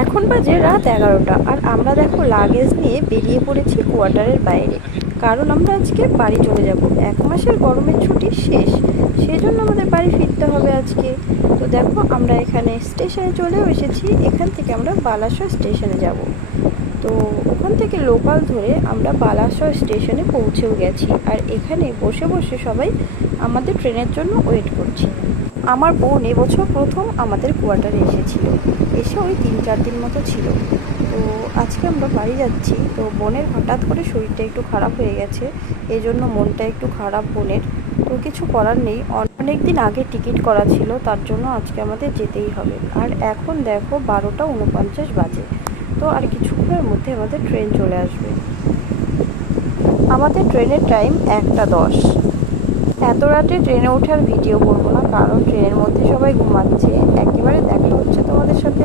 এখন বাজে রাত 11টা, আর আমরা দেখো লাগেজ নিয়ে বেরিয়ে পড়েছি কোয়ার্টারের বাইরে। কারণ আমরা আজকে বাড়ি চলে যাব, 1 মাসের গরমের ছুটি শেষ, সেই জন্য আমাদের বাড়ি ফিরতে হবে আজকে। তো দেখো আমরা এখানে স্টেশনে চলেও এসেছি, এখান থেকে আমরা বালাসর স্টেশনে যাব। তো ওখান থেকে লোকাল ধরে আমরা বালাসর স্টেশনে পৌঁছেও গেছি, আর এখানে বসে বসে সবাই আমাদের ট্রেনের জন্য ওয়েট করছি। আমার বোন এবছর প্রথম আমাদের কোয়ার্টারে এসেছিল, এসে ওই 3-4 দিন মতো ছিল। তো আজকে আমরা বাড়ি যাচ্ছি। তো বোনের হঠাৎ করে শরীরটা একটু খারাপ হয়ে গেছে, এই জন্য মনটা একটু খারাপ বোনের। তো কিছু করার নেই, অনেক দিন আগে টিকিট করা ছিল, তার জন্য আজকে আমাদের যেতেই হবে। আর এখন দেখো 12টা 49 বাজে। তো আর কিছুক্ষণের মধ্যে আমাদের ট্রেন চলে আসবে। আমাদের ট্রেনের টাইম 1টা 10। এত রাতে ট্রেনে ওঠার ভিডিও করবো না, কারণ ট্রেনের মধ্যে সবাই ঘুমাচ্ছে। একেবারে দেখা হচ্ছে তোমাদের সাথে